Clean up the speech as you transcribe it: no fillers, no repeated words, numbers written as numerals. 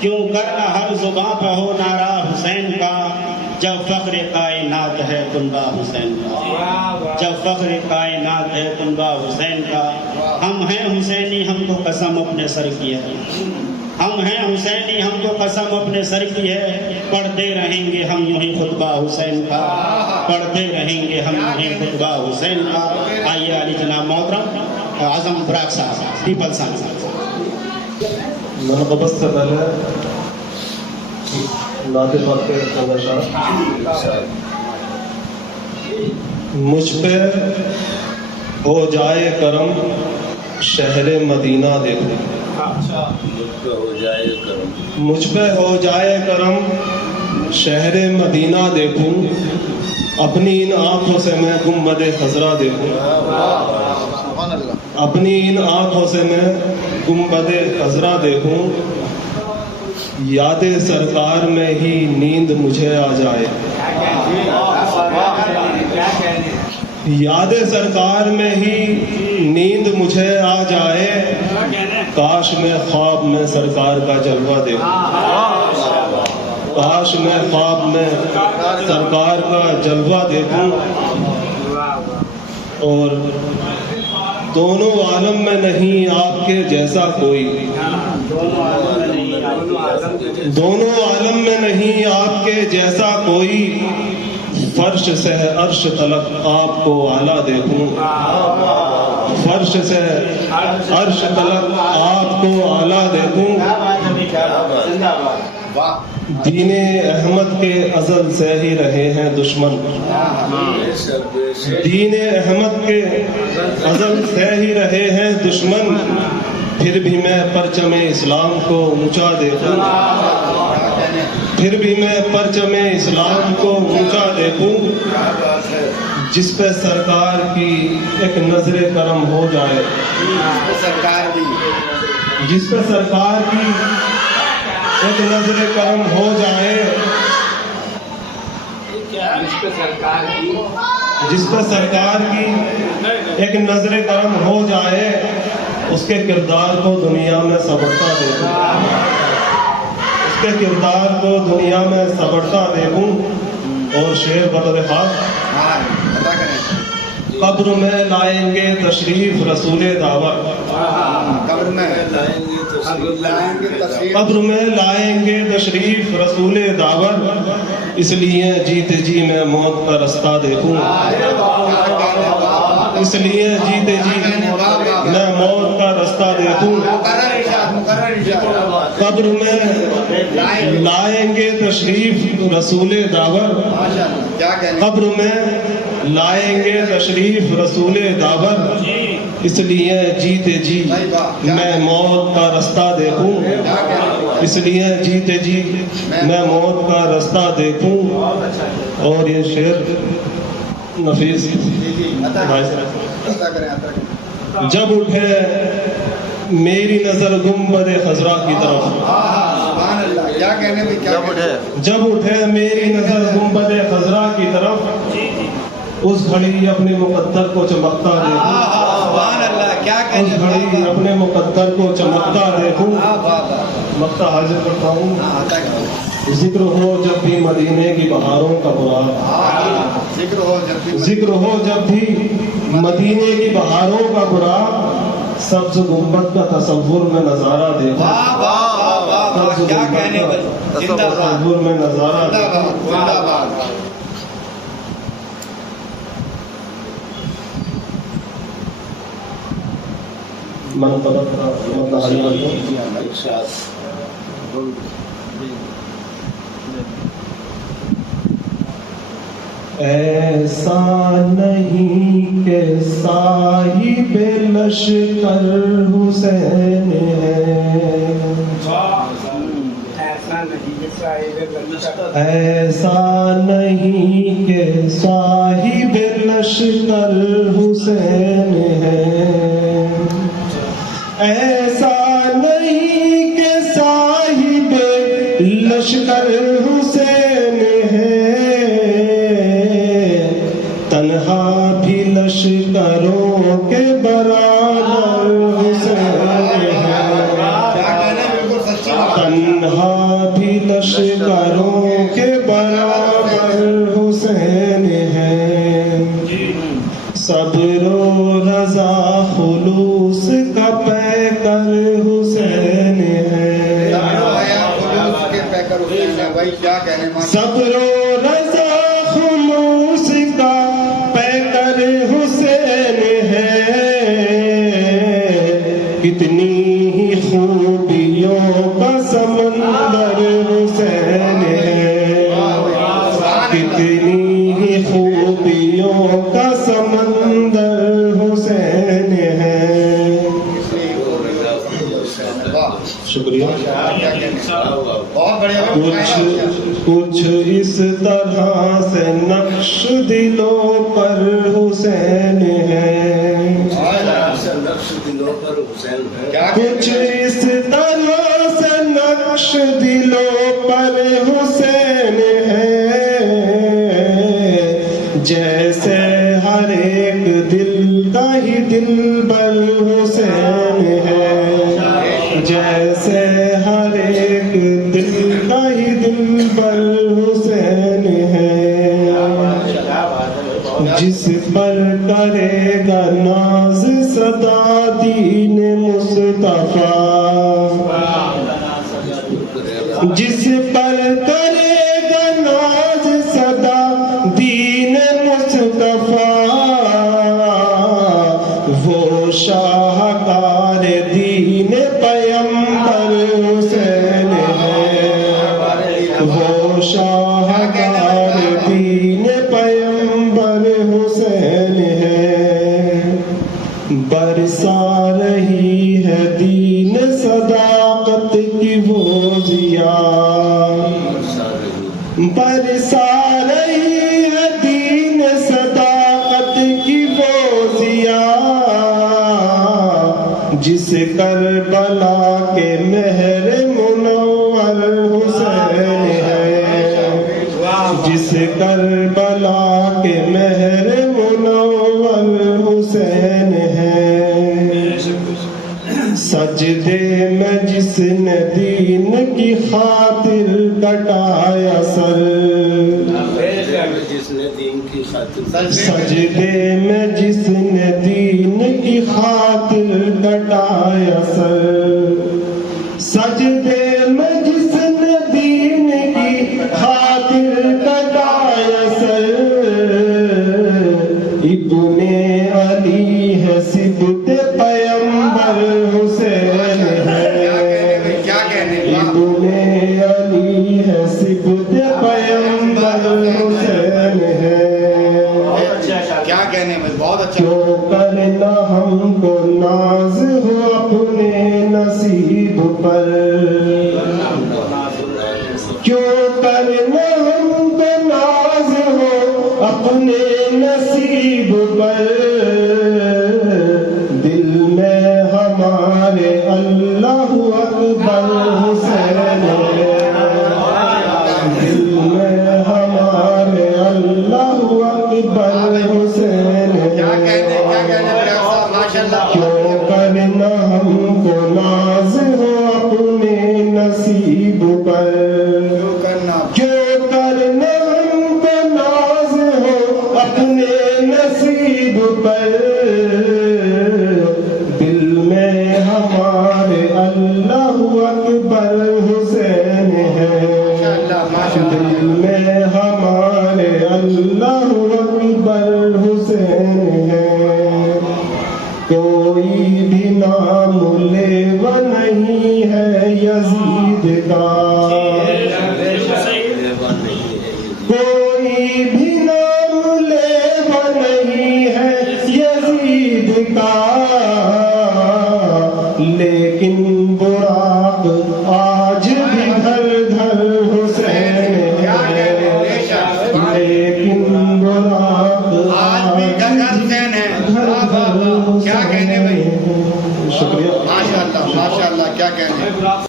کیوں کرنا ہر زباں پہ ہو نعرہ حسین کا، جب فخر کائنات ہے کنبہ حسین کا، جب فخر کائنات ہے کنبہ حسین کا۔ ہم ہیں حسینی، ہم کو قسم اپنے سر کی ہے، ہم ہیں حسینی، ہم کو قسم اپنے سر کی ہے، پڑھتے رہیں گے ہم یوں ہی خطبہ حسین کا، پڑھتے رہیں گے ہم یوں ہی خطبہ حسین کا۔ آئیے علی جناب محترم اعظم براق صاحب پیپل صاحب۔ منقبت سے پہلے نعت پاک کے اشعار۔ مجھ پہ ہو جائے کرم شہر مدینہ دیکھو، مجھ پہ ہو جائے کرم شہر مدینہ دیکھوں، اپنی ان آنکھوں سے میں گنبد خضرا دیکھوں، اپنی ان آنکھوں سے میں گنبد خضرا دیکھوں، یاد سرکار میں ہی نیند مجھے آ جائے، یاد سرکار میں ہی نیند مجھے آ جائے، کاش میں خواب میں سرکار کا جلوہ دیکھوں، کاش میں خواب میں سرکار کا جلوہ دیکھوں، اور دونوں عالم میں نہیں آپ کے جیسا کوئی، دونوں عالم میں نہیں آپ کے جیسا کوئی، فرش سے عرش تلک آپ کو اعلیٰ دیکھوں، فرش سے عرش تلک آپ کو اعلیٰ دیکھوں، دین احمد کے ازل سے ہی رہے ہیں دشمن، دین احمد کے ازل سے ہی رہے ہیں دشمن، پھر بھی میں پرچم اسلام کو اونچا دیکھوں، پھر بھی میں پرچم اسلام کو اونچا دیکھوں، جس پہ سرکار کی ایک نظر کرم ہو جائے، جس پہ سرکار کی ایک نظر کرم ہو جائے، جس پہ سرکار کی ایک نظر کرم ہو جائے، اس کے کردار کو دنیا میں سبڑتا دیکھوں، اس کے کردار کو دنیا میں سبڑتا دیکھوں۔ اور شعر بطور خاص، قبر میں لائیں گے تشریف رسول دعوت، قبر میں لائیں گے تشریف رسول دعوت، اس لیے جیتے جی میں موت کا رستہ دیکھوں، اس لیے جیتے جی میں موت کا رستہ دیکھوں، قبر میں لائیں گے تشریف رسول دعوت، قبر میں لائیں گے تشریف رسول دعوت، اس لیے جیتے جی میں موت کا رستہ دیکھوں، اس لیے جیتے جی میں موت کا رستہ دیکھوں۔ اور یہ شعر نفیس جب اٹھے میری نظر گنبد خضرا کی طرف، جب اٹھے میری نظر گنبد خضرا کی طرف، اس گھڑی اپنے مقدر کو چمکتا دیکھوں، اس گھڑی اپنے مقدر کو چمکتا دیکھوں۔ مقطع حاضر کرتا ہوں۔ ذکر ہو جب بھی مدینے کی بہاروں کا برا، ذکر ہو جب بھی مدینے کی بہاروں کا برا، سبز گنبد کا تصور میں نظارہ دیکھوں، سبز گنبد کا تصور میں نظارہ دیکھوں۔ ایسا نہیں کہ صاحب لشکر حسین ہے، ایسا نہیں کہ صاحب لشکر حسین ہے، ایسا نہیں کہ صاحب لشکر حسین ہے، تنہا بھی لشکروں کے برابر حسین ہے، تنہا بھائی کیا کہنے صبر و رضا خلوص کا پیکر حسین ہے، کتنی ہی خوبیوں کا سمندر حسین ہے، کتنی ہی خوبیوں کا سمندر حسین ہے۔ شکریہ۔ بہت بڑھیا کچھ اس طرح سے نقش دلوں پر حسین ہے، کچھ اس طرح سے نقش دلوں پر حسین ہے، جیسے ہر ایک دل کا ہی دل بر حسین ہے، جیسے ہر ایک دل کا ہی دل بر حسین ہے، جس پر کرے گا ناز صدا دین مصطفیٰ، جس پر کرے گا ناز صدا دین مصطفیٰ، وہ شاہکار دین پیمبر حسین ہے، وہ شاہکار دین پیمبر حسین ہے، برسا رہی ہے دین صداقت کی وہ ضیاء، برسا رہی ہے دین صداقت کی وہ ضیاء، جس کربلا کے مہر منور حسین ہے، جس کربلا کے مہر منور حسین ہے، سجدے میں جس نے دین کی خاطر کٹایا سر، سجدے میں جس نے دین کی خاطر کٹایا سر، سجدے میں جس نے دین کی خاطر کٹایا سر، ابن علی ہے سبط پیمبر حسین ہے، ابن علی ہے سبط پیمبر حسین ہے، کیا کہنے میں بہت اچھا کیوں کرنا ہم کو ناز ہو اپنے نصیب پر، کیوں کرنا ہم کو ناز ہو اپنے نصیب پر، دل میں ہمارے اللہ اکبر حسین ہے، دل میں ہمارے اللہ اکبر حسین کیا ہے، کہنے ماشاء اللہ کیوں کرنا ہم کو ناز ہو اپنے نصیب پر، کیوں کرنا ہم کو ناز ہو اپنے نصیب پر، دل میں ہمارے اللہ اکبر حسین ہے، دل میں ہمارے اللہ اکبر حسین ہے، کوئی بھی نام لیوا نہیں ہے یزید کا، کوئی بھی نام لیوا نہیں ہے یزید کا، لیکن براق آج بھی گھر گھر حسین ہے، لیکن براق آج بھی گھر گھر حسین ہے۔ کیا کہنے بھائی، شکریہ۔ ماشاء اللہ کیا کہنے